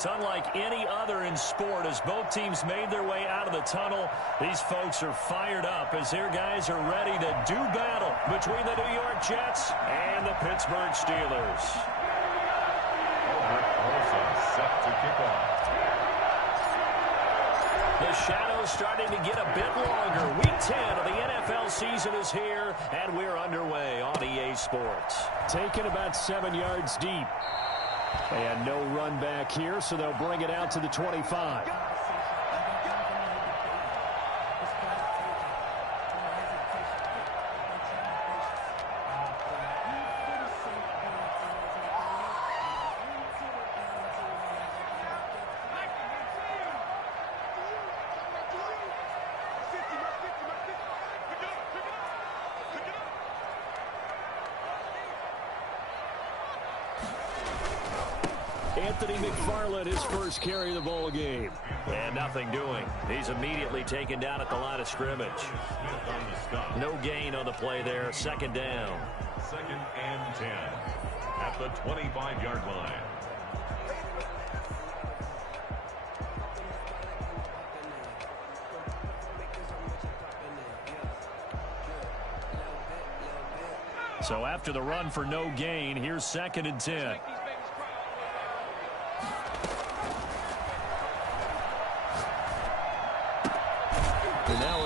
It's unlike any other in sport as both teams made their way out of the tunnel. These folks are fired up as their guys are ready to do battle between the New York Jets and the Pittsburgh Steelers. Set to kick off. The shadow's starting to get a bit longer. Week 10 of the NFL season is here, and we're underway on EA Sports. Taken about 7 yards deep. And no run back here, so they'll bring it out to the 25. Anthony McFarland, his first carry of the ball game. And nothing doing. He's immediately taken down at the line of scrimmage. No gain on the play there. Second down. 2nd and 10 at the 25-yard line. So after the run for no gain, here's 2nd and 10.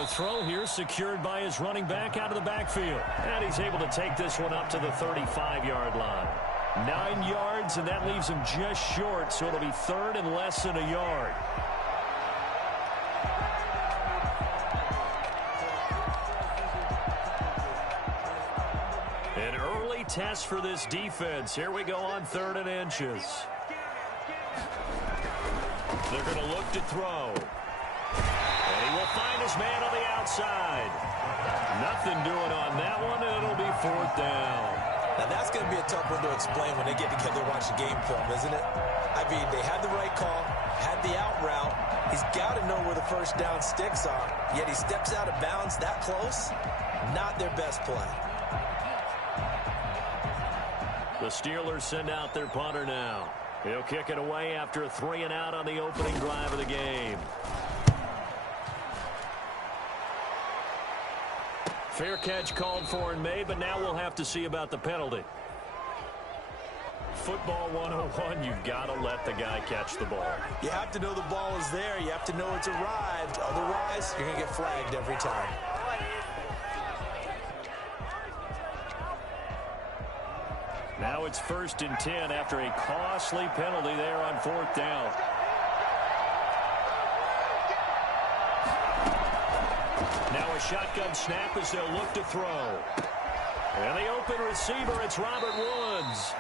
Throw here secured by his running back out of the backfield. And he's able to take this one up to the 35-yard line. 9 yards, and that leaves him just short, so it'll be 3rd and less than a yard. An early test for this defense. Here we go on 3rd and inches. They're going to look to throw. And he will find his man on the outside. Nothing doing on that one, and it'll be 4th down. Now, that's going to be a tough one to explain when they get together and watch the game film, isn't it? I mean, they had the right call, had the out route. He's got to know where the first down sticks are, yet he steps out of bounds that close. Not their best play. The Steelers send out their punter now. He'll kick it away after a 3-and-out on the opening drive of the game. Fair catch called for and made, but now we'll have to see about the penalty. Football 101, you've got to let the guy catch the ball. You have to know the ball is there. You have to know it's arrived. Otherwise, you're going to get flagged every time. Now it's 1st and 10 after a costly penalty there on 4th down. Now a shotgun snap as they'll look to throw. And the open receiver, it's Robert Woods.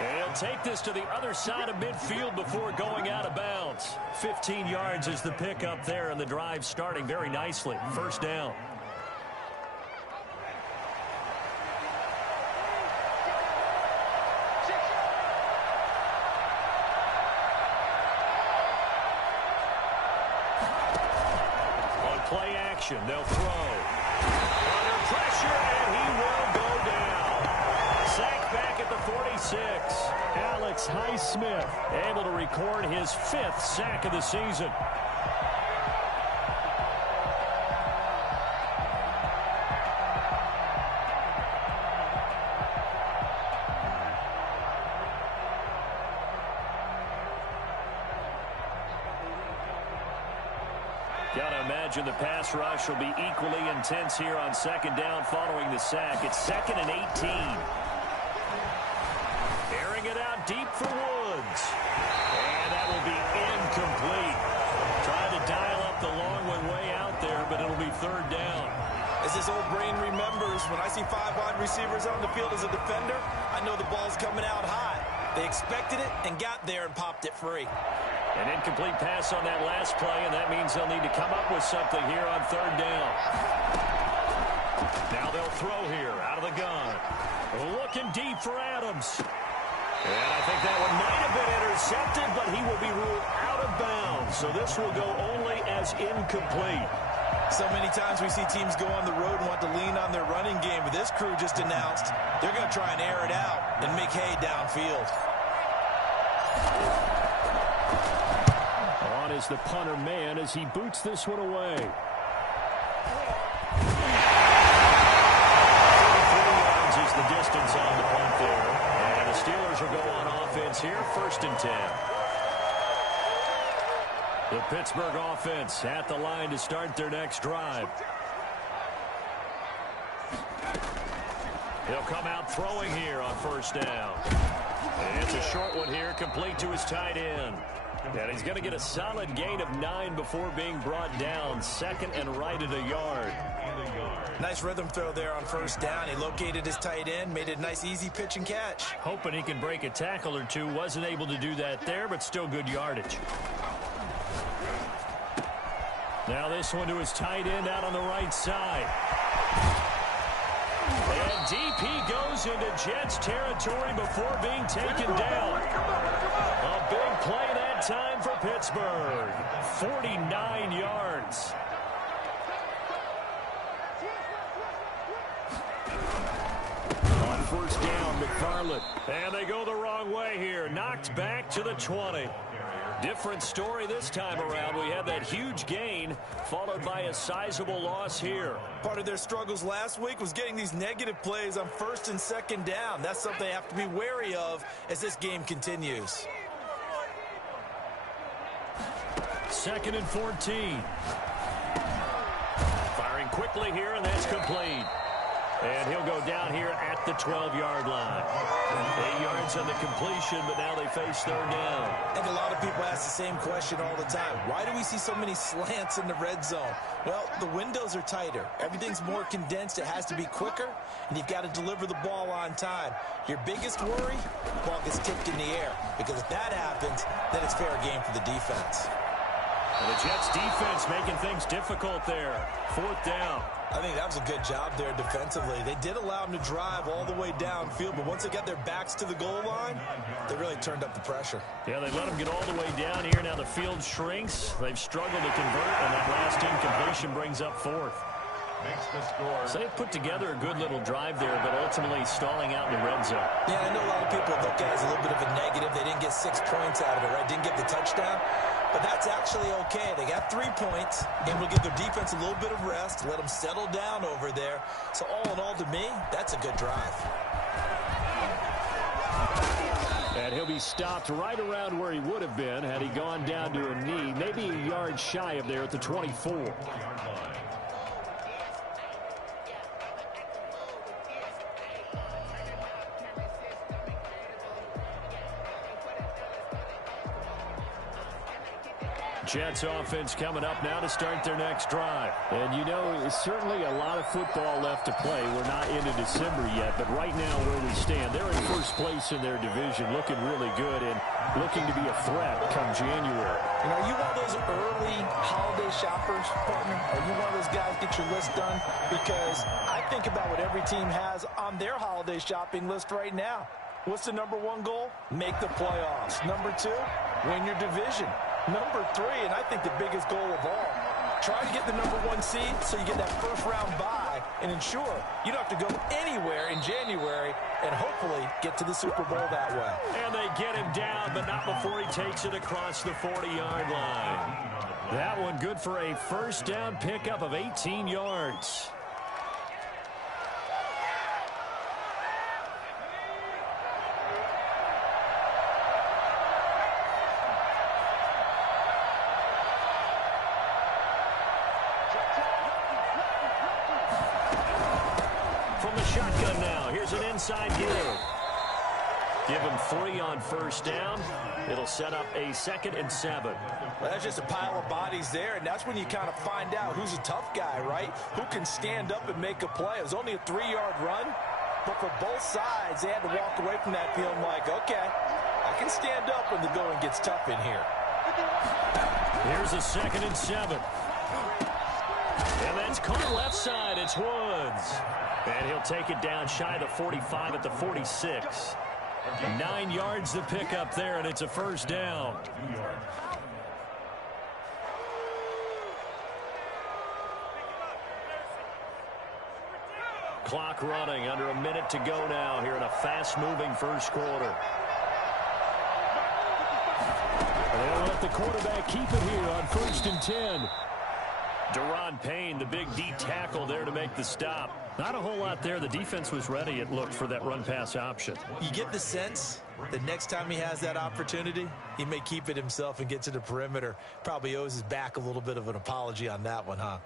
And he'll take this to the other side of midfield before going out of bounds. 15 yards is the pickup there, and the drive starting very nicely. 1st down. Play action. They'll throw. Under pressure, and he will go down. Sacked back at the 46. Alex Highsmith able to record his 5th sack of the season. Gotta imagine the pass rush will be equally intense here on 2nd down following the sack. It's 2nd and 18. Airing it out deep for Woods. And that will be incomplete. Trying to dial up the long one way out there, but it'll be 3rd down. As this old brain remembers, when I see 5 wide receivers on the field as a defender, I know the ball's coming out high. They expected it and got there and popped it free. An incomplete pass on that last play, and that means they'll need to come up with something here on 3rd down. Now they'll throw here out of the gun. Looking deep for Adams. And I think that one might have been intercepted, but he will be ruled out of bounds. So this will go only as incomplete. So many times we see teams go on the road and want to lean on their running game, but this crew just announced they're going to try and air it out and make hay downfield. is the punter man as he boots this one away. 33 yards is the distance on the punt there. And the Steelers will go on offense here, 1st and 10. The Pittsburgh offense at the line to start their next drive. He'll come out throwing here on 1st down. And it's a short one here, complete to his tight end. And he's going to get a solid gain of 9 before being brought down. 2nd and right at a yard. Nice rhythm throw there on 1st down. He located his tight end, made it a nice easy pitch and catch. Hoping he can break a tackle or two. Wasn't able to do that there, but still good yardage. Now this one to his tight end out on the right side. And deep he goes into Jets territory before being taken down. A big play that time for Pittsburgh. 49 yards. On 1st down, McFarland. And they go the wrong way here. Knocked back to the 20. Different story this time around. We had that huge gain followed by a sizable loss here. Part of their struggles last week was getting these negative plays on 1st and 2nd down. That's something they have to be wary of as this game continues. 2nd and 14. Firing quickly here, and that's complete. And he'll go down here at the 12-yard line. 8 yards on the completion, but now they face 3rd down. I think a lot of people ask the same question all the time. Why do we see so many slants in the red zone? Well, the windows are tighter. Everything's more condensed. It has to be quicker, and you've got to deliver the ball on time. Your biggest worry, the ball gets tipped in the air, because if that happens, then it's fair game for the defense. And the Jets defense making things difficult there. 4th down. I think that was a good job there defensively. They did allow them to drive all the way downfield, but once they got their backs to the goal line, they really turned up the pressure. Yeah, they let them get all the way down here. Now the field shrinks. They've struggled to convert, and that last incompletion brings up 4th. So they've put together a good little drive there, but ultimately stalling out in the red zone. Yeah, I know a lot of people look at it as a little bit of a negative. They didn't get 6 points out of it, right? Didn't get the touchdown. But that's actually okay. They got 3 points, and we'll give their defense a little bit of rest, let them settle down over there. So all in all, to me, that's a good drive. And he'll be stopped right around where he would have been had he gone down to a knee, maybe a yard shy of there at the 24. Jets offense coming up now to start their next drive. And you know, certainly a lot of football left to play. We're not into December yet, but right now where we stand, they're in 1st place in their division, looking really good and looking to be a threat come January. And are you one of those early holiday shoppers, partner? Are you one of those guys get your list done? Because I think about what every team has on their holiday shopping list right now. What's the number 1 goal? Make the playoffs. Number 2, win your division. Number 3, and I think the biggest goal of all, try to get the number 1 seed so you get that 1st round bye and ensure you don't have to go anywhere in January and hopefully get to the Super Bowl that way. And they get him down, but not before he takes it across the 40-yard line. That one good for a 1st down pickup of 18 yards. Shotgun now. Here's an inside give. Give him 3 on 1st down. It'll set up a 2nd and 7. Well, that's just a pile of bodies there, and that's when you kind of find out who's a tough guy, right? Who can stand up and make a play. It was only a 3-yard run, but for both sides, they had to walk away from that feeling like, okay, I can stand up when the going gets tough in here. Here's a 2nd and 7. And that's caught left side. It's Woods. And he'll take it down shy of the 45 at the 46. 9 yards to pick up there, and it's a 1st down. Clock running, under a minute to go now here in a fast-moving 1st quarter. They'll let the quarterback keep it here on 1st and 10. Deron Payne, the big D tackle there to make the stop. Not a whole lot there. The defense was ready, it looked, for that run-pass option. You get the sense that next time he has that opportunity, he may keep it himself and get to the perimeter. Probably owes his back a little bit of an apology on that one, huh?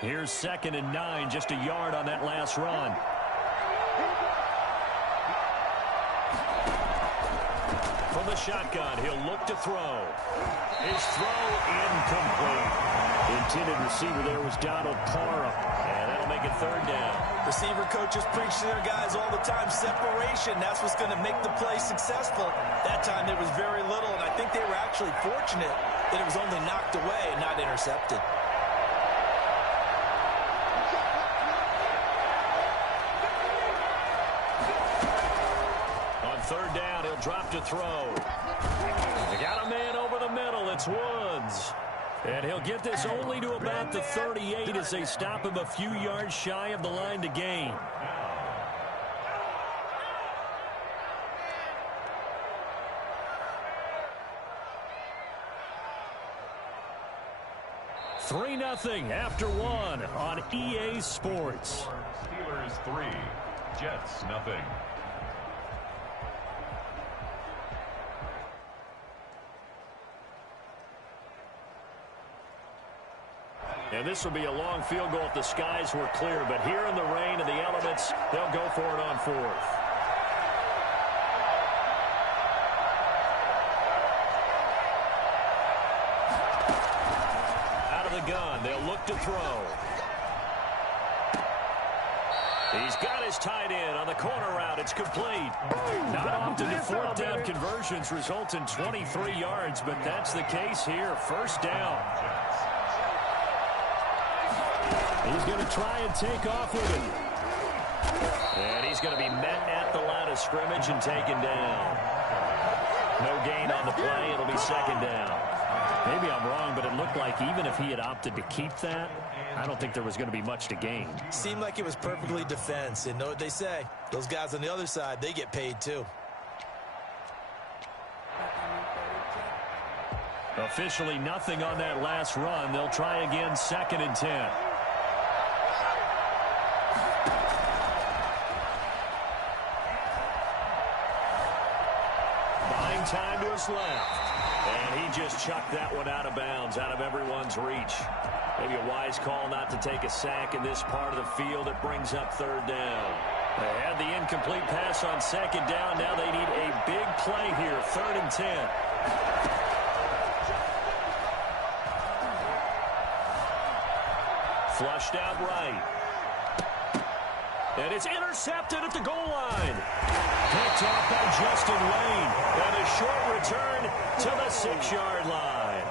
Here's 2nd and 9, just a yard on that last run. From the shotgun, he'll look to throw. His throw incomplete. The intended receiver there was Donald Parham. And that'll make it 3rd down. Receiver coaches preach to their guys all the time. Separation, that's what's going to make the play successful. That time there was very little, and I think they were actually fortunate that it was only knocked away and not intercepted. On 3rd down, he'll drop to throw. They got a man over the middle. It's Woods. And he'll get this only to about the 38 as they stop him a few yards shy of the line to gain. Three 0 after 1 on EA Sports. Steelers 3, Jets 0. And this will be a long field goal if the skies were clear. But here in the rain and the elements, they'll go for it on 4th. Out of the gun, they'll look to throw. He's got his tight end on the corner route. It's complete. Not often do 4th down conversions result in 23 yards, but that's the case here. 1st down. He's going to try and take off with it. And he's going to be met at the line of scrimmage and taken down. No gain on the play. It'll be 2nd down. Maybe I'm wrong, but it looked like even if he had opted to keep that, I don't think there was going to be much to gain. Seemed like it was perfectly defense. And know what they say? Those guys on the other side, they get paid too. Officially nothing on that last run. They'll try again 2nd and 10. Buying time to his left. And he just chucked that one out of bounds, out of everyone's reach. Maybe a wise call not to take a sack in this part of the field. It brings up 3rd down. They had the incomplete pass on 2nd down. Now they need a big play here, 3rd and 10. Flushed out right. And it's intercepted at the goal line. Picked off by Justin Wayne. And a short return to the 6-yard line.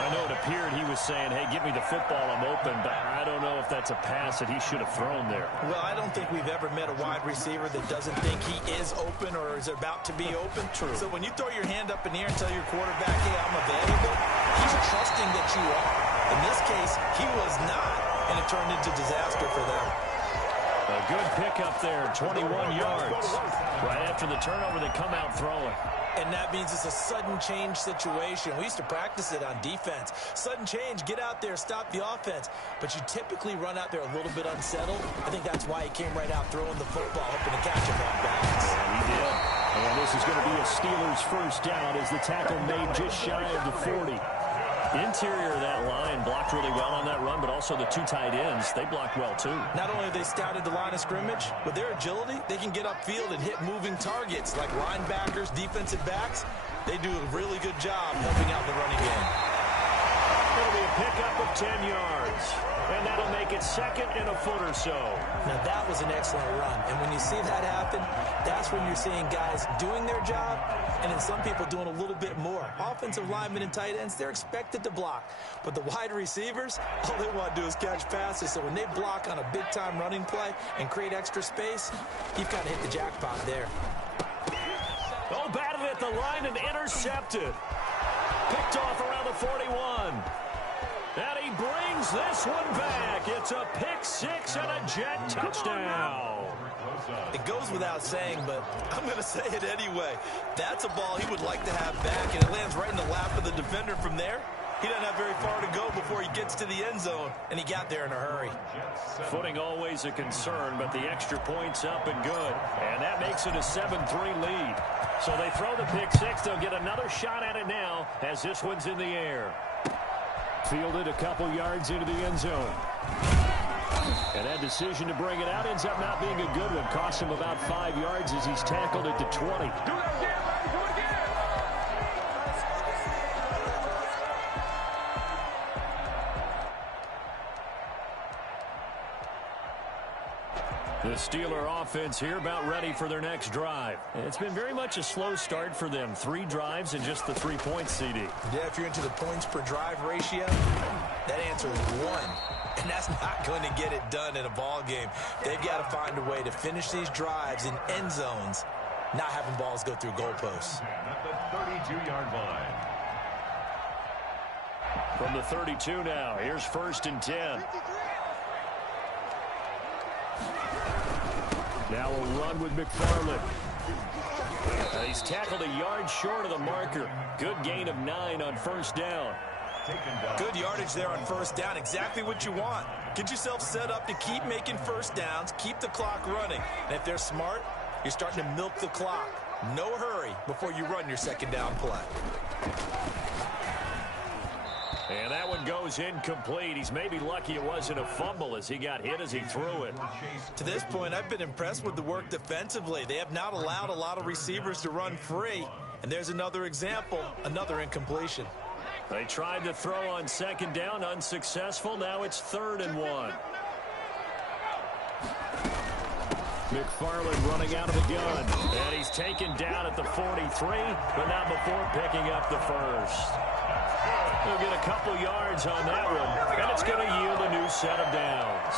I know it appeared he was saying, hey, give me the football, I'm open, but I don't know if that's a pass that he should have thrown there. Well, I don't think we've ever met a wide receiver that doesn't think he is open or is about to be open. True. So when you throw your hand up in the air and tell your quarterback, hey, I'm available, he's trusting that you are. In this case, he was not, and it turned into disaster for them. A good pickup there, 21 yards. Right after the turnover, they come out throwing. And that means it's a sudden change situation. We used to practice it on defense. Sudden change, get out there, stop the offense. But you typically run out there a little bit unsettled. I think that's why he came right out throwing the football, hoping to catch him off balance. And he did. And this is going to be a Steelers 1st down as the tackle made just shy of the 40. Interior of that line blocked really well on that run, but also the 2 tight ends, they blocked well too. Not only have they scouted the line of scrimmage, with their agility, they can get upfield and hit moving targets like linebackers, defensive backs. They do a really good job helping out the running game. It'll be a pickup of 10 yards. And that'll make it 2nd and a foot or so. Now, that was an excellent run. And when you see that happen, that's when you're seeing guys doing their job and then some people doing a little bit more. Offensive linemen and tight ends, they're expected to block. But the wide receivers, all they want to do is catch passes. So when they block on a big-time running play and create extra space, you've got to hit the jackpot there. Oh, batted at the line and intercepted. Picked off around the 41. And he brings this one back. It's a pick 6 and a Jet touchdown. It goes without saying, but I'm going to say it anyway. That's a ball he would like to have back, and it lands right in the lap of the defender from there. He doesn't have very far to go before he gets to the end zone, and he got there in a hurry. Footing always a concern, but the extra point's up and good. And that makes it a 7-3 lead. So they throw the pick six. They'll get another shot at it now as this one's in the air. Fielded a couple yards into the end zone. And that decision to bring it out ends up not being a good one. Cost him about 5 yards as he's tackled at the 20. The Steeler offense here about ready for their next drive. It's been very much a slow start for them. 3 drives and just the 3 points, CD. Yeah, if you're into the points per drive ratio, that answer is 1. And that's not going to get it done in a ball game. They've got to find a way to finish these drives in end zones, not having balls go through goalposts. At the 32-yard line. From the 32 now, here's 1st and 10. Now a run with McFarland. He's tackled a yard short of the marker. Good gain of 9 on 1st down. Good yardage there on 1st down. Exactly what you want. Get yourself set up to keep making 1st downs, keep the clock running. And if they're smart, you're starting to milk the clock. No hurry before you run your 2nd down play. And that one goes incomplete. He's maybe lucky it wasn't a fumble as he got hit as he threw it. To this point, I've been impressed with the work defensively. They have not allowed a lot of receivers to run free. And there's another example, another incompletion. They tried to throw on 2nd down, unsuccessful. Now it's 3rd and 1. McFarland running out of the gun. And he's taken down at the 43, but not before picking up the first. He'll get a couple yards on that one, and it's going to yield a new set of downs.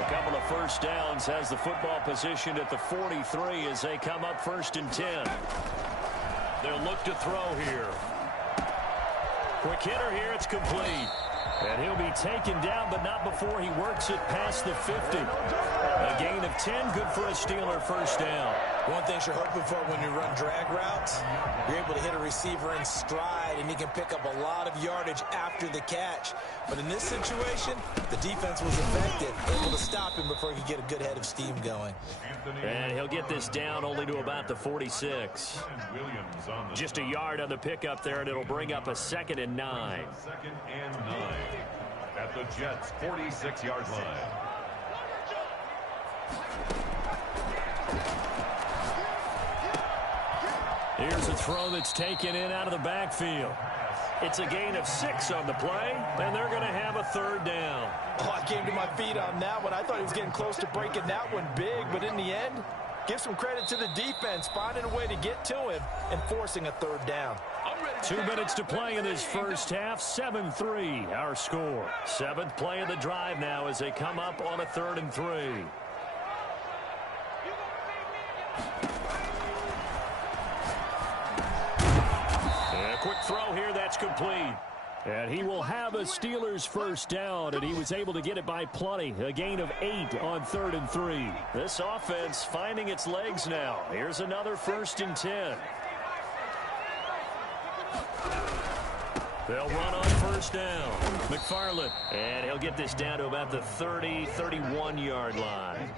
A couple of 1st downs has the football position at the 43 as they come up 1st and 10. They'll look to throw here. Quick hitter here, it's complete. And he'll be taken down, but not before he works it past the 50. A gain of 10, good for a Steeler 1st down. One thing you're hoping for when you run drag routes, you're able to hit a receiver in stride, and he can pick up a lot of yardage after the catch. But in this situation, the defense was effective, able to stop him before he could get a good head of steam going. And he'll get this down only to about the 46. Just a yard on the pickup there, and it'll bring up a 2nd and 9. 2nd and 9 at the Jets' 46-yard line. Here's a throw that's taken in out of the backfield. It's a gain of 6 on the play, and they're going to have a 3rd down. Oh, I came to my feet on that one. I thought he was getting close to breaking that one big, but in the end, give some credit to the defense, finding a way to get to him and forcing a 3rd down. 2 minutes to play in this first half. 7-3, our score. 7th play of the drive now as they come up on a 3rd and 3. And a quick throw here, that's complete. And he will have a Steelers 1st down, and he was able to get it by plenty. A gain of 8 on 3rd and 3. This offense finding its legs now. Here's another 1st and 10. They'll run on 1st down. McFarland. And he'll get this down to about the 30, 31-yard line.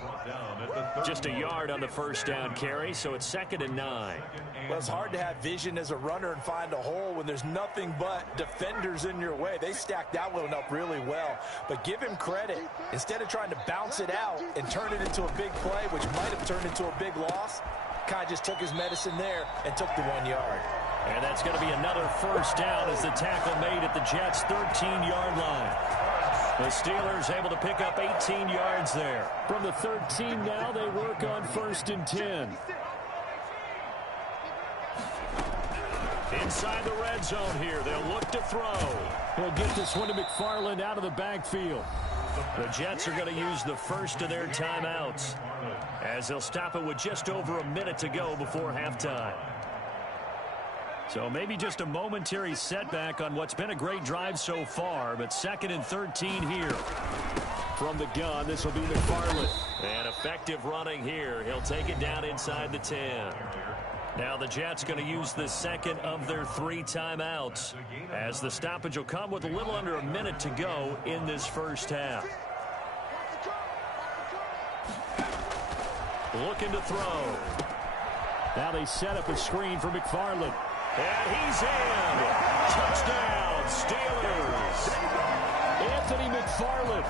Just a yard on the 1st down carry, so it's 2nd and 9. Well, it's hard to have vision as a runner and find a hole when there's nothing but defenders in your way. They stacked that one up really well. But give him credit. Instead of trying to bounce it out and turn it into a big play, which might have turned into a big loss, Kai just took his medicine there and took the 1 yard. And that's going to be another 1st down as the tackle made at the Jets' 13-yard line. The Steelers able to pick up 18 yards there. From the 13 now, they work on 1st and 10. Inside the red zone here, they'll look to throw. He'll get this one to McFarland out of the backfield. The Jets are going to use the first of their timeouts as they'll stop it with just over a minute to go before halftime. So maybe just a momentary setback on what's been a great drive so far, but 2nd and 13 here. From the gun, this will be McFarland. And effective running here. He'll take it down inside the 10. Now the Jets going to use the second of their 3 timeouts, as the stoppage will come with a little under a minute to go in this first half. Looking to throw. Now they set up a screen for McFarland. And he's in. Touchdown, Steelers. Anthony McFarland.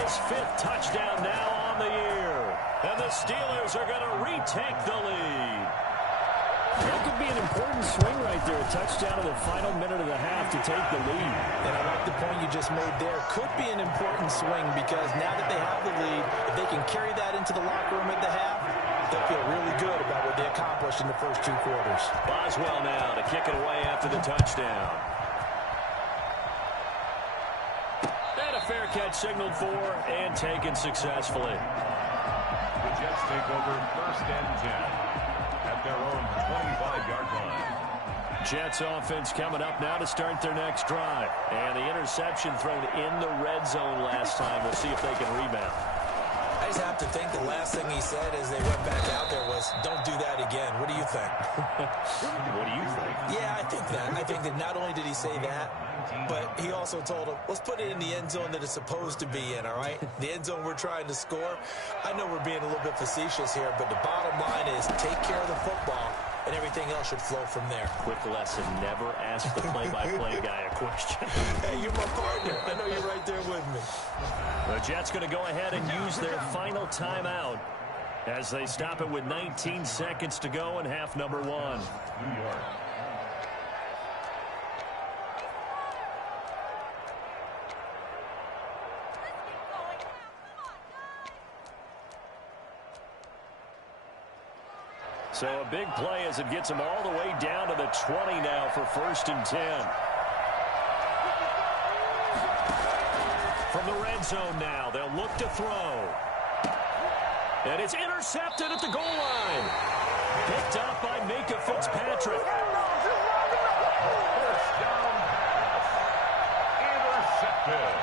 His 5th touchdown now on the year. And the Steelers are going to retake the lead. That could be an important swing right there. A touchdown in the final minute of the half to take the lead. And I like the point you just made there. Could be an important swing because now that they have the lead, if they can carry that into the locker room at the half, they'll feel really good about what they accomplished in the first 2 quarters. Boswell now to kick it away after the touchdown. And a fair catch signaled for and taken successfully. The Jets take over 1st and 10 at their own 25-yard line. Jets offense coming up now to start their next drive. And the interception thrown in the red zone last time. We'll see if they can rebound. I just have to think the last thing he said as they went back out there was, don't do that again. What do you think? What do you think? Yeah, I think that. I think that not only did he say that, but he also told him, let's put it in the end zone that it's supposed to be in, all right? The end zone we're trying to score. I know we're being a little bit facetious here, but the bottom line is take care of the football, and everything else should flow from there. Quick lesson, never ask the play-by-play guy a question. Hey, you're my partner. I know you're right there with me. The Jets going to go ahead and use their final timeout as they stop it with 19 seconds to go in half number 1. New York. So a big play as it gets them all the way down to the 20 now for 1st and 10. From the red zone now, they'll look to throw. And it's intercepted at the goal line. Picked up by Micah Fitzpatrick. First down pass. Intercepted.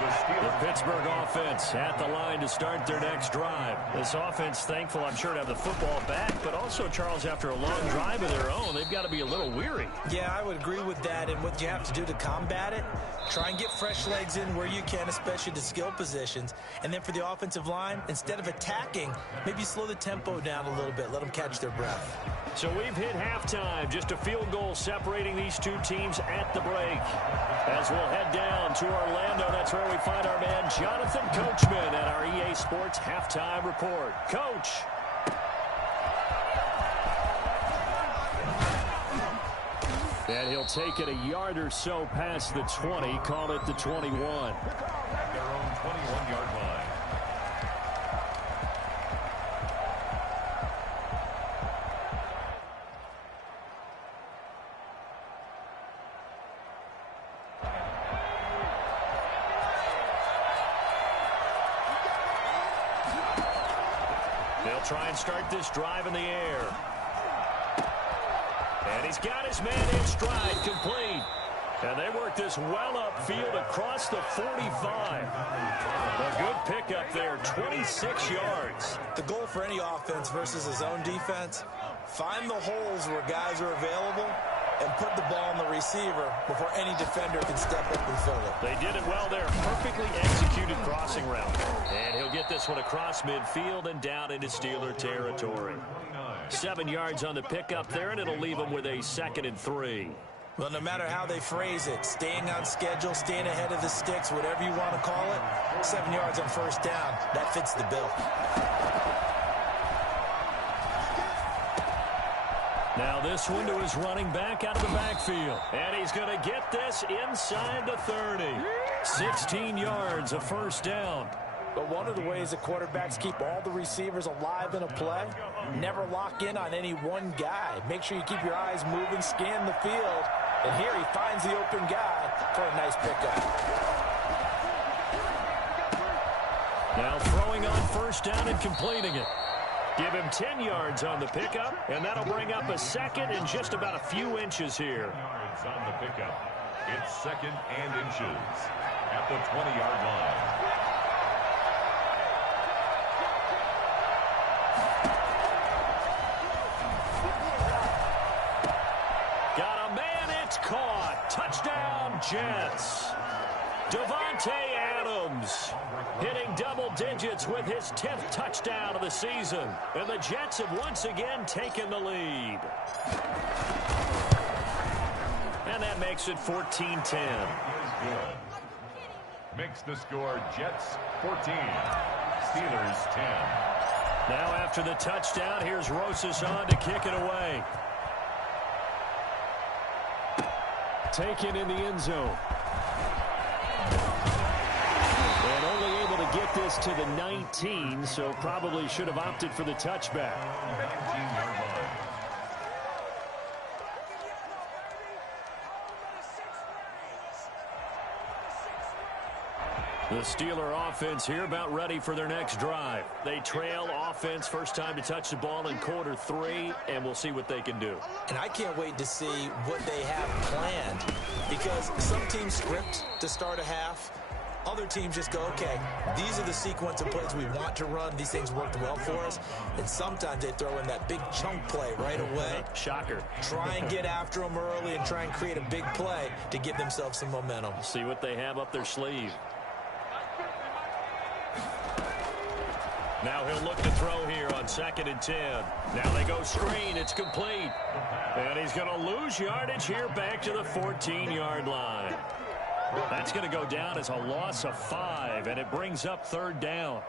The Pittsburgh offense at the line to start their next drive. This offense thankful, I'm sure, to have the football back, but also, Charles, after a long drive of their own, they've got to be a little weary. Yeah, I would agree with that, and what you have to do to combat it, try and get fresh legs in where you can, especially the skill positions. And then for the offensive line, instead of attacking, maybe slow the tempo down a little bit, let them catch their breath. So we've hit halftime, just a field goal separating these 2 teams at the break. As we'll head down to Orlando, that's where we find our man Jonathan Coachman at our EA Sports Halftime Report. Coach. And he'll take it a yard or so past the 20, call it the 21. At their own 21-yard line. They'll try and start this drive in the air. And he's got his man in stride, complete. And they work this well upfield across the 45. A good pickup there, 26 yards. The goal for any offense versus his own defense, find the holes where guys are available and put the ball on the receiver before any defender can step up and fill it. They did it well there. Perfectly executed crossing route. And he'll get this one across midfield and down into Steeler territory. 7 yards on the pickup there, and it'll leave him with a 2nd and 3. Well, no matter how they phrase it, staying on schedule, staying ahead of the sticks, whatever you want to call it, 7 yards on 1st down, that fits the bill. Now this one to his running back out of the backfield. And he's going to get this inside the 30. 16 yards, a 1st down. But one of the ways that quarterbacks keep all the receivers alive in a play, never lock in on any one guy. Make sure you keep your eyes moving, scan the field. And here he finds the open guy for a nice pickup. Now throwing on 1st down and completing it. Give him 10 yards on the pickup, and that'll bring up a 2nd and just about a few inches here. Yards on the pickup. It's 2nd and inches at the 20-yard line. Got a man, it's caught. Touchdown, Jets. Davante Adams hitting double digits with his 10th touchdown of the season. And the Jets have once again taken the lead. And that makes it 14-10. Makes the score Jets 14, Steelers 10. Now after the touchdown, here's Szn to kick it away. Taken in the end zone. And only able to get this to the 19, so probably should have opted for the touchback. 19-yard line. The Steeler offense here about ready for their next drive. They trail offense, first time to touch the ball in quarter 3, and we'll see what they can do. And I can't wait to see what they have planned, because some teams script to start a half. Other teams just go, okay, these are the sequence of plays we want to run. These things worked well for us. And sometimes they throw in that big chunk play right away. Shocker. Try and get after them early and try and create a big play to give themselves some momentum. See what they have up their sleeve. Now he'll look to throw here on 2nd and 10. Now they go screen. It's complete. And he's going to lose yardage here back to the 14-yard line. That's going to go down as a loss of 5, and it brings up 3rd down.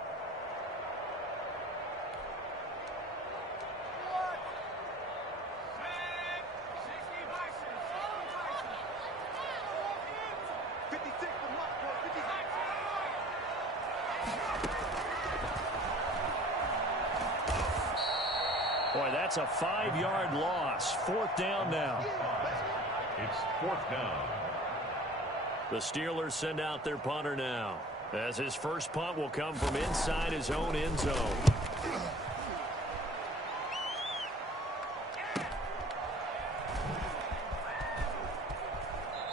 Boy, that's a 5-yard loss. 4th down now. It's 4th down. The Steelers send out their punter now, as his first punt will come from inside his own end zone.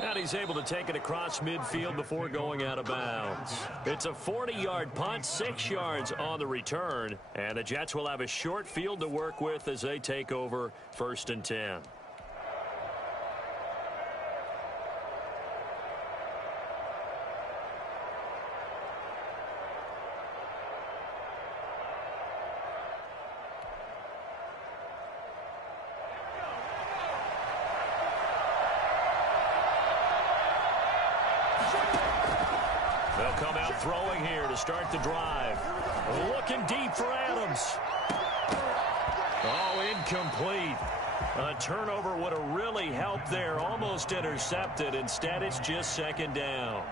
And he's able to take it across midfield before going out of bounds. It's a 40-yard punt, 6 yards on the return, and the Jets will have a short field to work with as they take over 1st and 10. They'll come out throwing here to start the drive. Looking deep for Adams. Oh, incomplete. A turnover would have really helped there. Almost intercepted. Instead, it's just 2nd down.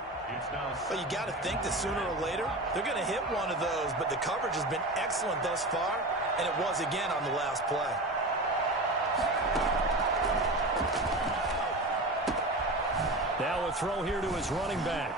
Well, you got to think that sooner or later, they're going to hit one of those, but the coverage has been excellent thus far, and it was again on the last play. Now a throw here to his running back.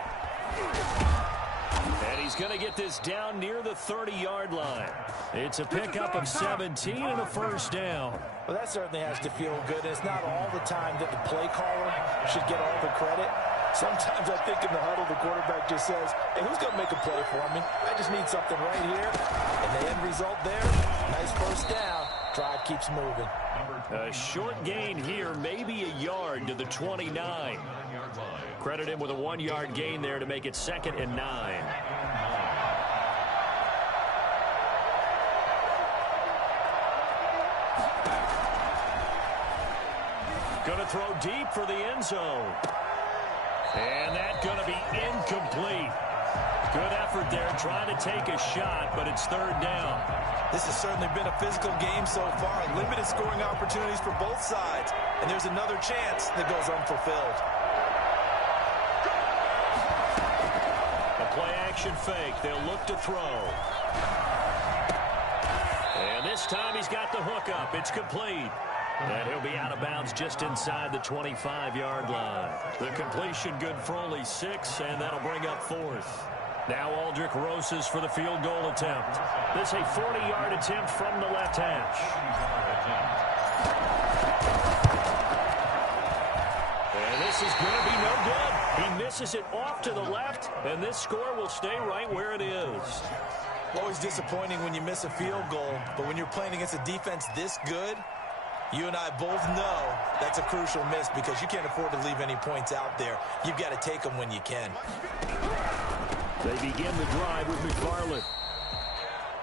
And he's going to get this down near the 30-yard line. It's a pickup of 17 and a 1st down. Well, that certainly has to feel good. It's not all the time that the play caller should get all the credit. Sometimes I think in the huddle, the quarterback just says, hey, who's going to make a play for me? I just need something right here. And the end result there, nice 1st down. Drive keeps moving. A short gain here, maybe a yard to the 29. Credit him with a 1-yard gain there to make it 2nd and 9. Going to throw deep for the end zone. And that's going to be incomplete. Good effort there trying to take a shot, but it's 3rd down. This has certainly been a physical game so far. Limited scoring opportunities for both sides. And there's another chance that goes unfulfilled. A play-action fake. They'll look to throw. And this time he's got the hookup. It's complete. And he'll be out of bounds just inside the 25-yard line. The completion good for only 6, and that'll bring up 4th. Now Aldrick Rosas for the field goal attempt. This a 40-yard attempt from the left hash. And this is going to be no tosses it off to the left, and this score will stay right where it is. Always disappointing when you miss a field goal, but when you're playing against a defense this good, you and I both know that's a crucial miss because you can't afford to leave any points out there. You've got to take them when you can. They begin the drive with McFarland.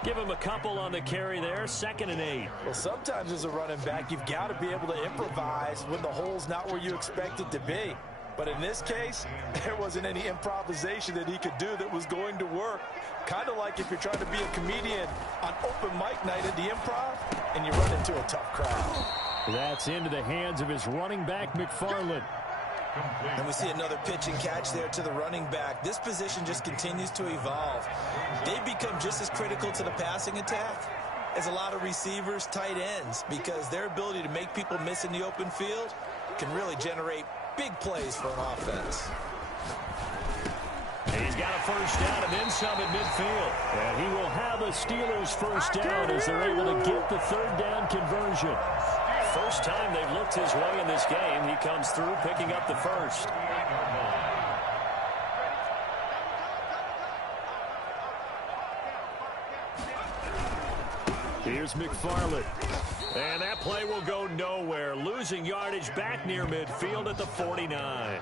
Give him a couple on the carry there, 2nd and 8. Well, sometimes as a running back, you've got to be able to improvise when the hole's not where you expect it to be. But in this case, there wasn't any improvisation that he could do that was going to work. Kind of like if you're trying to be a comedian on open mic night at the Improv and you run into a tough crowd. That's into the hands of his running back, McFarland. And we see another pitch and catch there to the running back. This position just continues to evolve. They've become just as critical to the passing attack as a lot of receivers, tight ends, because their ability to make people miss in the open field can really generate big plays for an offense. He's got a first down and then some at midfield. And he will have a Steelers first down as they're able to get the 3rd down conversion. First time they've looked his way in this game. He comes through picking up the first. Here's McFarland. And that play will go nowhere. Losing yardage back near midfield at the 49.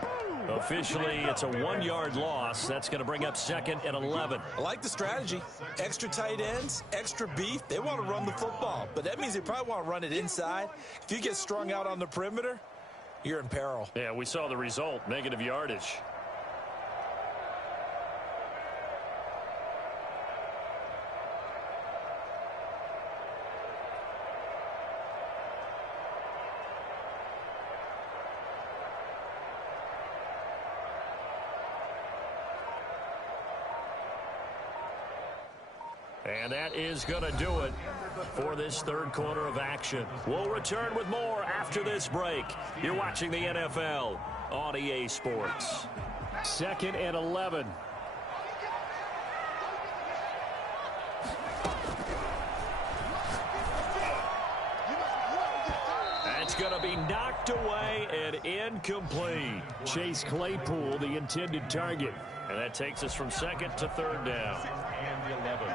Officially, it's a 1-yard loss. That's going to bring up 2nd and 11. I like the strategy. Extra tight ends, extra beef. They want to run the football, but that means they probably want to run it inside. If you get strung out on the perimeter, you're in peril. Yeah, we saw the result, negative yardage. And that is going to do it for this 3rd quarter of action. We'll return with more after this break. You're watching the NFL on EA Sports. 2nd and 11. That's going to be knocked away and incomplete. Chase Claypool, the intended target. And that takes us from 2nd to 3rd down. And 11.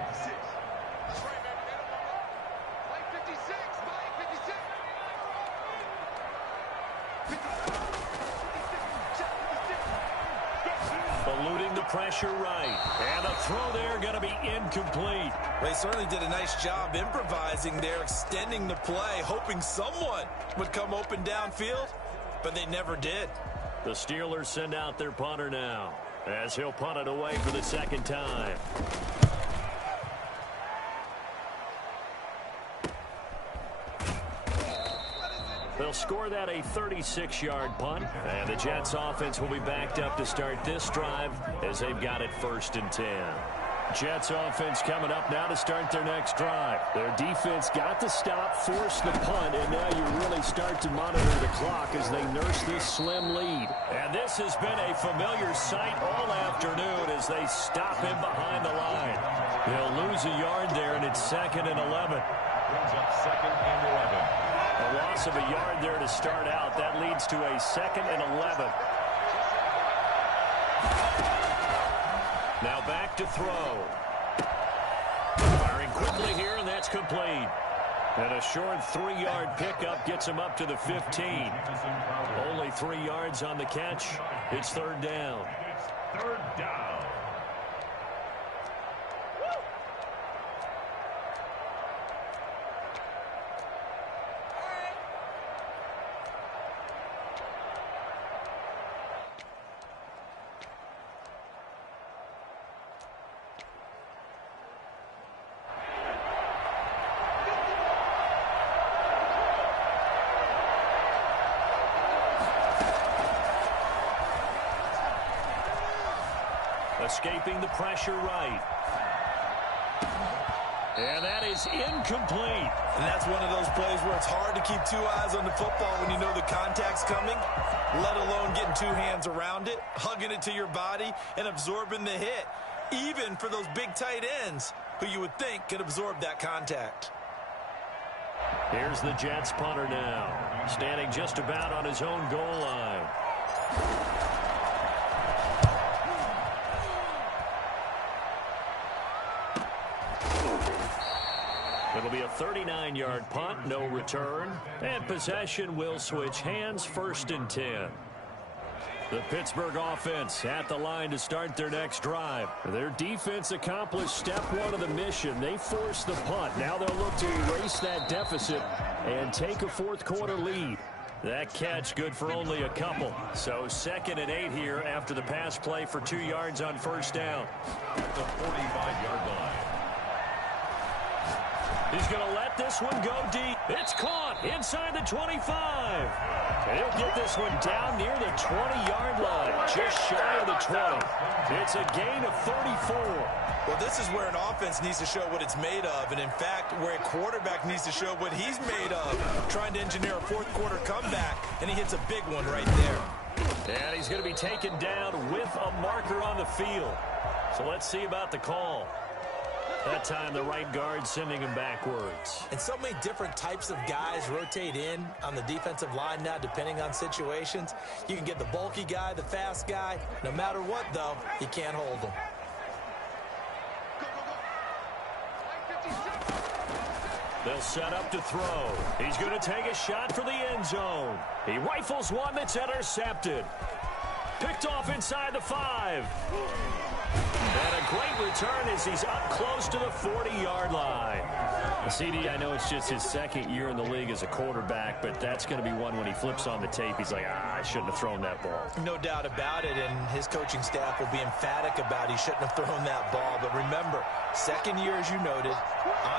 Eluding the pressure right. And the throw there going to be incomplete. They certainly did a nice job improvising there, extending the play, hoping someone would come open downfield, but they never did. The Steelers send out their punter now, as he'll punt it away for the 2nd time. They'll score that a 36-yard punt, and the Jets offense will be backed up to start this drive as they've got it 1st and 10. Jets offense coming up now to start their next drive. Their defense got to stop, force the punt, and now you really start to monitor the clock as they nurse this slim lead. And this has been a familiar sight all afternoon as they stop him behind the line. They'll lose a yard there, and it's 2nd and 11. Brings up 2nd and 11. A loss of a yard there to start out. That leads to a 2nd and 11. Now back to throw. Firing quickly here, and that's complete. And a short 3-yard pickup gets him up to the 15. Only 3 yards on the catch. It's 3rd down. 3rd down. Escaping the pressure right. And that is incomplete. And that's one of those plays where it's hard to keep 2 eyes on the football when you know the contact's coming, let alone getting 2 hands around it, hugging it to your body, and absorbing the hit, even for those big tight ends who you would think could absorb that contact. Here's the Jets punter now, standing just about on his own goal line. It'll be a 39-yard punt, no return. And possession will switch hands, 1st and 10. The Pittsburgh offense at the line to start their next drive. Their defense accomplished step 1 of the mission. They forced the punt. Now they'll look to erase that deficit and take a 4th quarter lead. That catch good for only a couple. So 2nd and 8 here after the pass play for 2 yards on 1st down. At the 45-yard line. He's going to let this one go deep. It's caught inside the 25. He'll get this one down near the 20-yard line, just shy of the 20. It's a gain of 34. Well, this is where an offense needs to show what it's made of, and in fact, where a quarterback needs to show what he's made of, trying to engineer a 4th quarter comeback, and he hits a big one right there. And he's going to be taken down with a marker on the field. So let's see about the call. That time, the right guard sending him backwards. And so many different types of guys rotate in on the defensive line now, depending on situations. You can get the bulky guy, the fast guy. No matter what, though, you can't hold him. They'll set up to throw. He's going to take a shot for the end zone. He rifles one that's intercepted. Picked off inside the 5. And a great return as he's up close to the 40-yard line. CD, I know it's just his 2nd year in the league as a quarterback, but that's going to be one when he flips on the tape. He's like, I shouldn't have thrown that ball. No doubt about it, and his coaching staff will be emphatic about he shouldn't have thrown that ball. But remember, 2nd year, as you noted,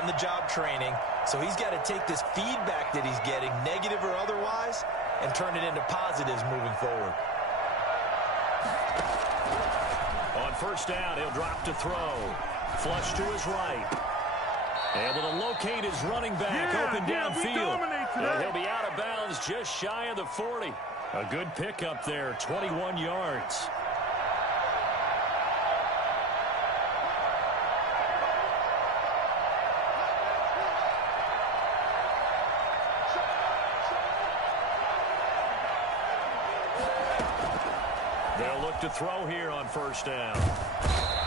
on-the-job training. So he's got to take this feedback that he's getting, negative or otherwise, and turn it into positives moving forward. On 1st down, he'll drop to throw. Flush to his right. Able to locate his running back open downfield. And he'll be out of bounds just shy of the 40. A good pickup there, 21 yards. They'll look to throw here on 1st down.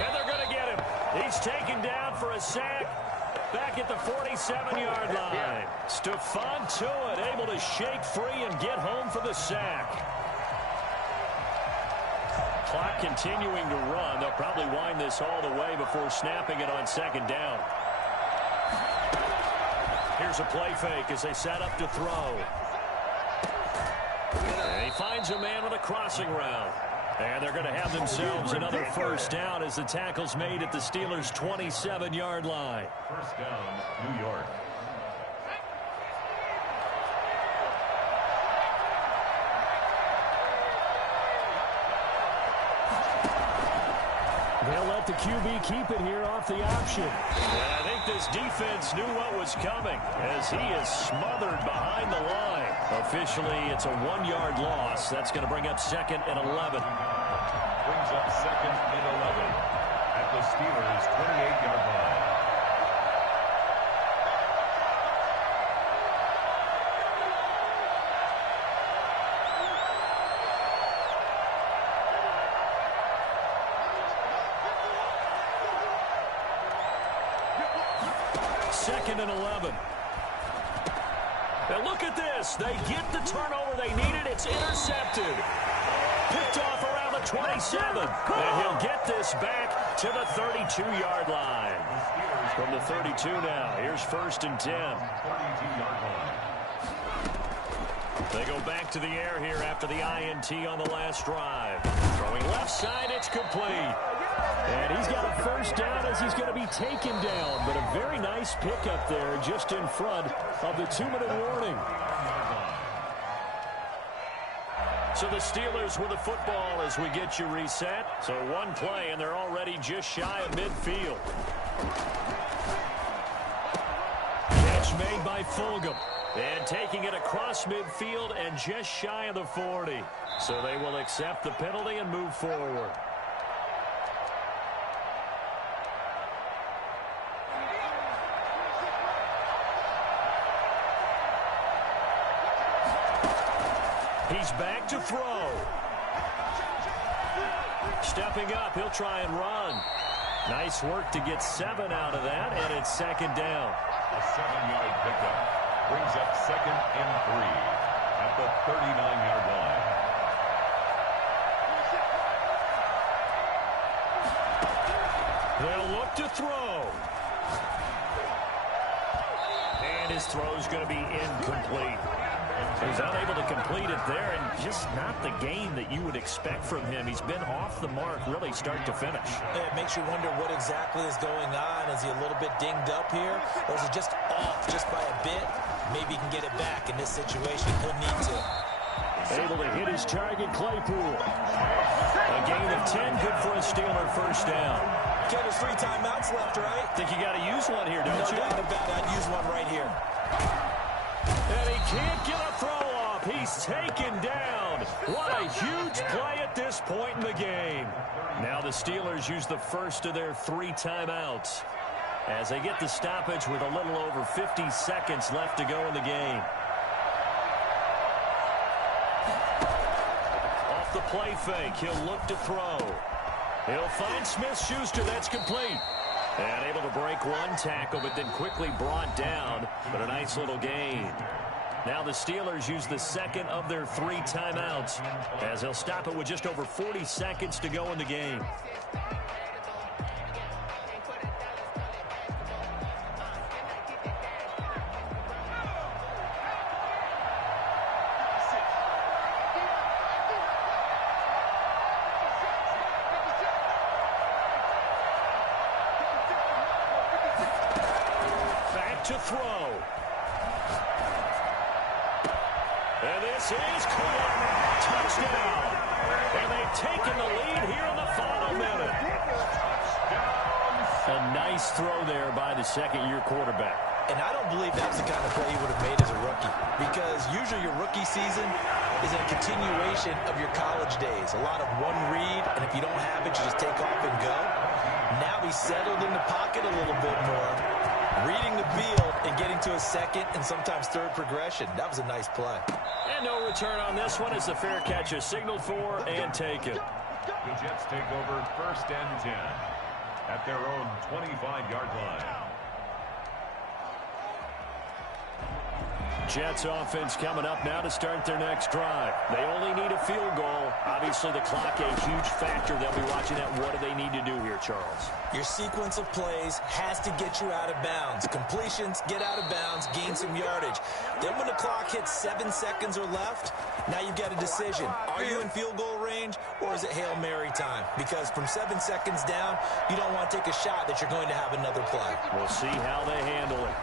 And they're going to get him. He's taken down for a sack back at the 47-yard line. Stephon Tuitt able to shake free and get home for the sack. Clock continuing to run. They'll probably wind this all the way before snapping it on 2nd down. Here's a play fake as they set up to throw. And he finds a man with a crossing route. And they're going to have themselves another 1st down as the tackle's made at the Steelers' 27-yard line. 1st down, New York. They'll let the QB keep it here off the option. And I think this defense knew what was coming as he is smothered behind the line. Officially, it's a 1-yard loss. That's going to bring up 2nd and 11. Brings up 2nd and 11 at the Steelers' 28-yard line. Second and 11. Now look at this. They get the turnover they needed. It's intercepted. Picked off around the 27. And he'll get this back to the 32-yard line. From the 32 now. Here's 1st and 10. 32-yard line. They go back to the air here after the INT on the last drive. Throwing left side, it's complete. And he's got a 1st down as he's going to be taken down. But a very nice pickup there just in front of the 2-minute warning. So the Steelers with the football as we get you reset. So one play, and they're already just shy of midfield. Catch made by Fulgham. And taking it across midfield and just shy of the 40. So they will accept the penalty and move forward. He's back to throw. Stepping up, he'll try and run. Nice work to get 7 out of that, and it's 2nd down. A 7-yard pickup brings up 2nd and 3 at the 39-yard line. They'll look to throw. And his throw's going to be incomplete. He's unable to complete it there, and just not the game that you would expect from him. He's been off the mark really start to finish. It makes you wonder what exactly is going on. Is he a little bit dinged up here, or is it just off just by a bit? Maybe he can get it back in this situation. He'll need to. Able to hit his target, Claypool. A gain of 10, good for a Steeler first down. Okay, there's 3 timeouts left, right? Think you got to use one here, don't you? No doubt about it. I'd use one right here. And he can't get a throw off. He's taken down. What a huge play at this point in the game. Now the Steelers use the first of their 3 timeouts as they get the stoppage with a little over 50 seconds left to go in the game. Off the play fake, he'll look to throw. He'll find Smith-Schuster. That's complete. And able to break one tackle, but then quickly brought down. But a nice little gain. Now the Steelers use the second of their 3 timeouts as they'll stop it with just over 40 seconds to go in the game. To throw. And this is caught. Touchdown. And they've taken the lead here in the final minute. A nice throw there by the second-year quarterback. And I don't believe that's the kind of play he would have made as a rookie, because usually your rookie season is a continuation of your college days. A lot of one read, and if you don't have it, you just take off and go. Now he's settled in the pocket a little bit more, reading the field and getting to a second and sometimes third progression. That was a nice play. And no return on this one as the fair catch is signaled for and taken. The Jets take over 1st and 10 at their own 25-yard line. Jets offense coming up now to start their next drive. They only need a field goal. Obviously, the clock a huge factor. They'll be watching that. What do they need to do here, Charles? Your sequence of plays has to get you out of bounds. Completions, get out of bounds, gain some yardage. Then when the clock hits 7 seconds or left, now you've got a decision. Are you in field goal range, or is it Hail Mary time? Because from 7 seconds down, you don't want to take a shot that you're going to have another play. We'll see how they handle it.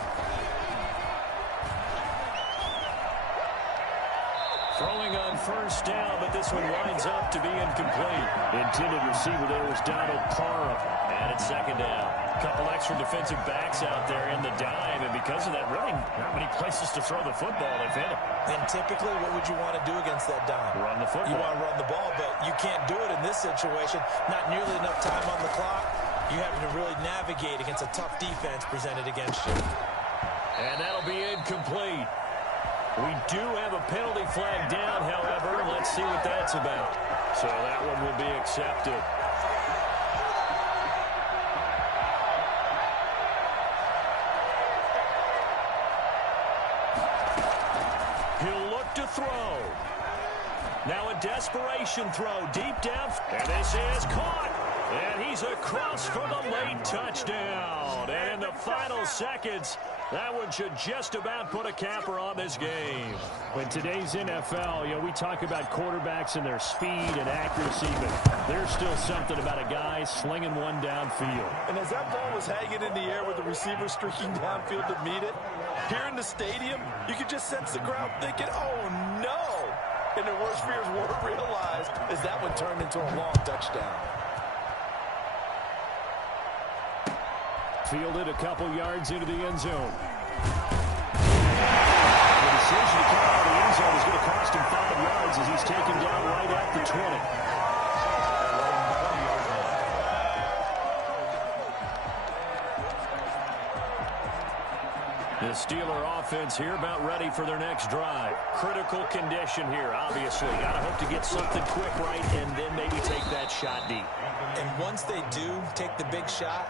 Throwing on first down, but this one winds up to be incomplete. The intended receiver there was Donald Parham. And it's second down. A couple extra defensive backs out there in the dime, and because of that, really not many places to throw the football. They've hit it. And typically, what would you want to do against that dime? Run the football. You want to run the ball, but you can't do it in this situation. Not nearly enough time on the clock. You having to really navigate against a tough defense presented against you. And that'll be incomplete. We do have a penalty flag down, however. Let's see what that's about. So that one will be accepted. He'll look to throw. Now a desperation throw deep down. And this is caught. And he's across for the late touchdown. And in the final seconds, that one should just about put a capper on this game. In today's NFL, we talk about quarterbacks and their speed and accuracy, but there's still something about a guy slinging one downfield. And as that ball was hanging in the air with the receiver streaking downfield to meet it, here in the stadium, you could just sense the crowd thinking, oh, no. And their worst fears weren't realized as that one turned into a long touchdown. Fielded a couple yards into the end zone. The decision to come out of the end zone is going to cost him 5 yards as he's taken down right at the 20. The Steeler offense here about ready for their next drive. Critical condition here, obviously. Got to hope to get something quick right and then maybe take that shot deep. And once they do take the big shot,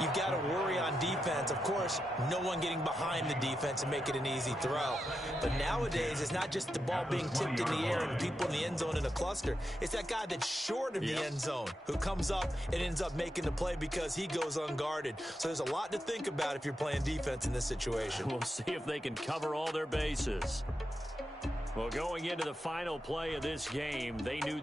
You've got to worry on defense. Of course, no one getting behind the defense and make it an easy throw. But nowadays, it's not just the ball being tipped in the air and people in the end zone in a cluster. It's that guy that's short of the end zone who comes up and ends up making the play because he goes unguarded. So there's a lot to think about if you're playing defense in this situation. We'll see if they can cover all their bases. Well, going into the final play of this game, they knew